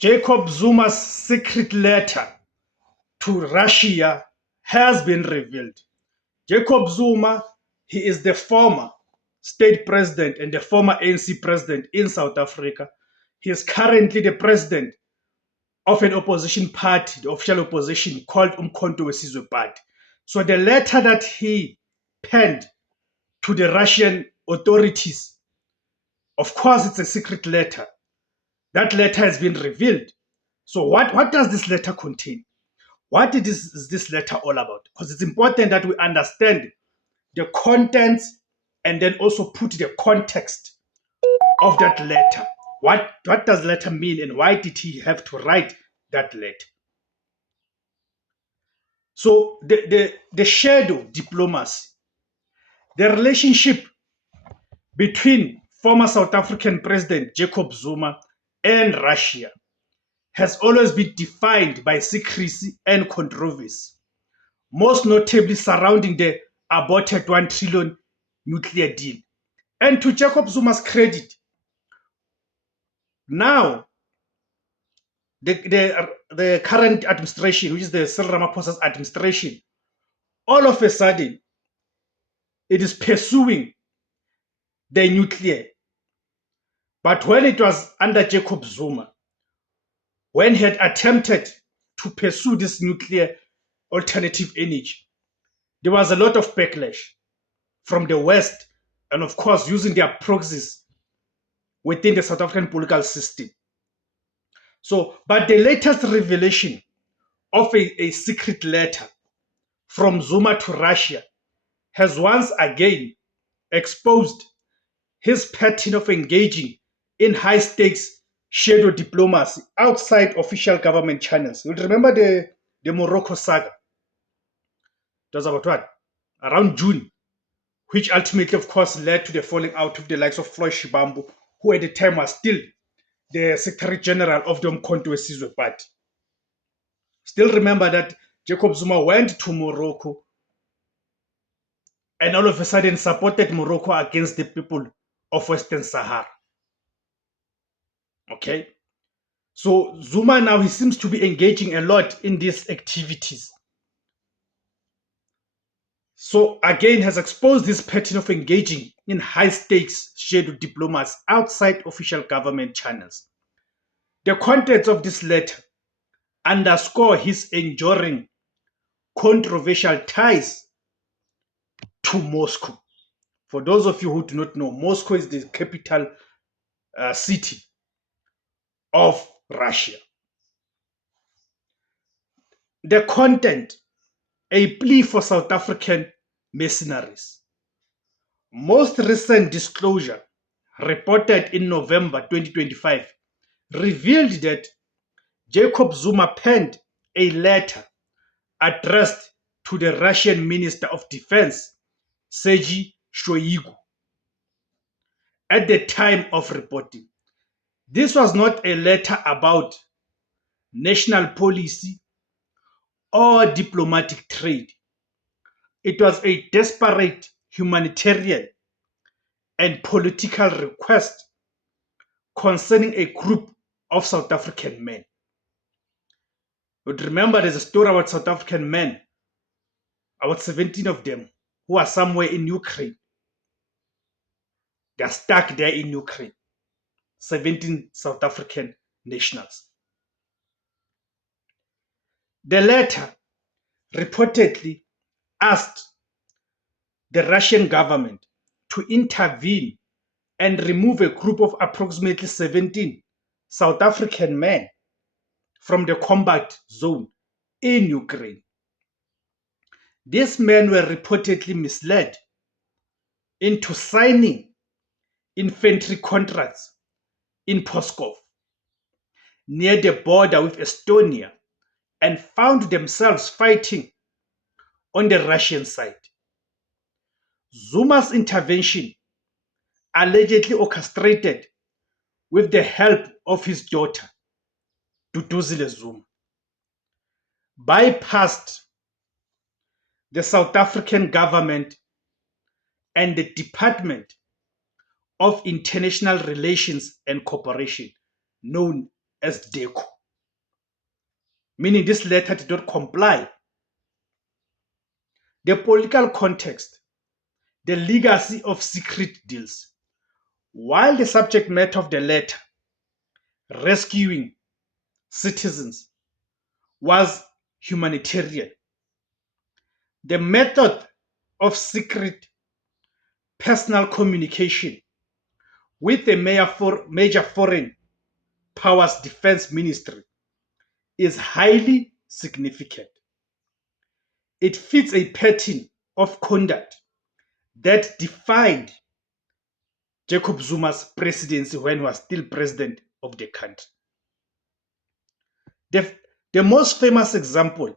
Jacob Zuma's secret letter to Russia has been revealed. Jacob Zuma, he is the former state president and the former ANC president in South Africa. He is currently the president of an opposition party, the official opposition called Umkhonto weSizwe Party. So the letter that he penned to the Russian authorities, of course, it's a secret letter. That letter has been revealed. So what does this letter contain? What is this letter all about? Because it's important that we understand the contents and then also put the context of that letter. What does letter mean and why did he have to write that letter? So the shadow diplomacy, the relationship between former South African President Jacob Zuma and Russia has always been defined by secrecy and controversy, most notably surrounding the aborted 1 trillion nuclear deal. And to Jacob Zuma's credit, now the current administration, which is the Cyril Ramaphosa's administration, all of a sudden, it is pursuing the nuclear. But when it was under Jacob Zuma, when he had attempted to pursue this nuclear alternative energy, there was a lot of backlash from the West and, of course, using their proxies within the South African political system. So, but the latest revelation of a secret letter from Zuma to Russia has once again exposed his pattern of engaging in high-stakes shadow diplomacy outside official government channels. You remember the Morocco saga? It was about what? Around June, which ultimately, of course, led to the falling out of the likes of Floyd Shibambu, who at the time was still the Secretary General of the Umkhonto weSizwe Party. Still remember that Jacob Zuma went to Morocco and all of a sudden supported Morocco against the people of Western Sahara. Okay? So Zuma now, he seems to be engaging a lot in these activities. So again, has exposed this pattern of engaging in high-stakes shadow diplomacy outside official government channels. The contents of this letter underscore his enduring controversial ties to Moscow. For those of you who do not know, Moscow is the capital city of Russia. The content, a plea for South African mercenaries. Most recent disclosure, reported in November 2025, revealed that Jacob Zuma penned a letter addressed to the Russian Minister of Defense, Sergei Shoigu, at the time of reporting. This was not a letter about national policy or diplomatic trade. It was a desperate humanitarian and political request concerning a group of South African men. But remember, there's a story about South African men, about 17 of them, who are somewhere in Ukraine. They're stuck there in Ukraine. 17 South African nationals. The letter reportedly asked the Russian government to intervene and remove a group of approximately 17 South African men from the combat zone in Ukraine. These men were reportedly misled into signing infantry contracts in Pskov, near the border with Estonia, and found themselves fighting on the Russian side. Zuma's intervention, allegedly orchestrated with the help of his daughter, Duduzile Zuma, bypassed the South African government and the Department of International Relations and Cooperation, known as DECO, meaning this letter did not comply. The political context, the legacy of secret deals. While the subject matter of the letter, rescuing citizens, was humanitarian, the method of secret personal communication with the major foreign powers defense ministry is highly significant. It fits a pattern of conduct that defined Jacob Zuma's presidency when he was still president of the country. The most famous example,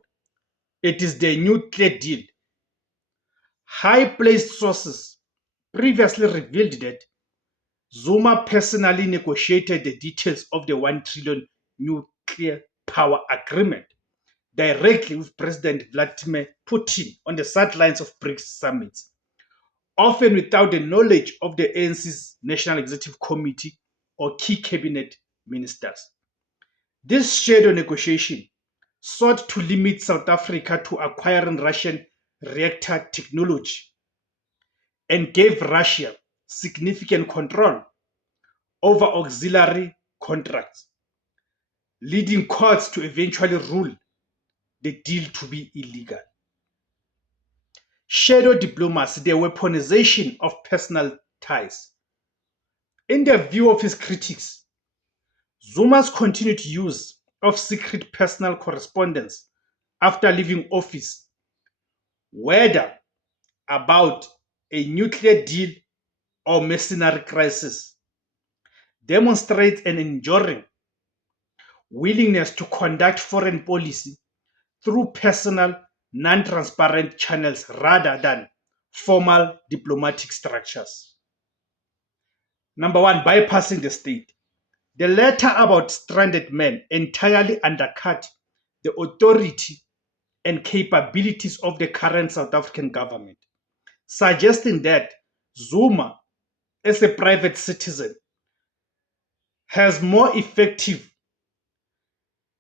it is the nuclear deal. High-placed sources previously revealed that Zuma personally negotiated the details of the 1 trillion nuclear power agreement directly with President Vladimir Putin on the sidelines of BRICS summits, often without the knowledge of the ANC's National Executive Committee or key cabinet ministers. This shadow negotiation sought to limit South Africa to acquiring Russian reactor technology and gave Russia significant control over auxiliary contracts, leading courts to eventually rule the deal to be illegal. Shadow diplomacy, the weaponization of personal ties. In the view of his critics, Zuma's continued use of secret personal correspondence after leaving office, whether about a nuclear deal or mercenary crisis, demonstrates an enduring willingness to conduct foreign policy through personal, non-transparent channels rather than formal diplomatic structures. Number one, bypassing the state. The letter about stranded men entirely undercut the authority and capabilities of the current South African government, suggesting that Zuma, as a private citizen, has more effective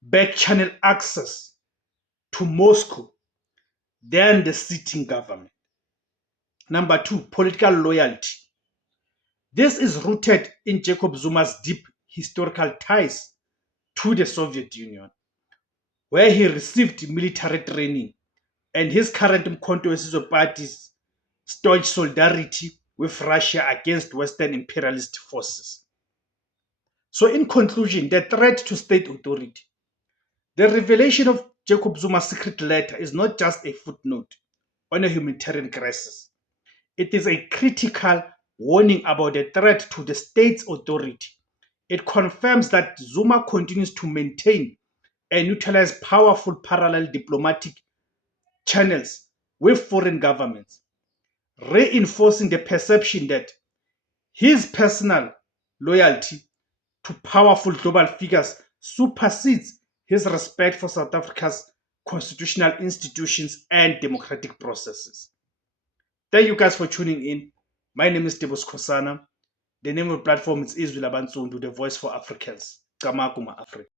back-channel access to Moscow than the sitting government. Number two, political loyalty. This is rooted in Jacob Zuma's deep historical ties to the Soviet Union, where he received military training, and his current Umkhonto weSizwe Party's staunch solidarity with Russia against Western imperialist forces. So in conclusion, the threat to state authority. The revelation of Jacob Zuma's secret letter is not just a footnote on a humanitarian crisis. It is a critical warning about the threat to the state's authority. It confirms that Zuma continues to maintain and utilize powerful parallel diplomatic channels with foreign governments, reinforcing the perception that his personal loyalty to powerful global figures supersedes his respect for South Africa's constitutional institutions and democratic processes. Thank you guys for tuning in. My name is Tebos Kosana. The name of the platform is Izwi Labansundu, the voice for Africans. Kamakuma Africa.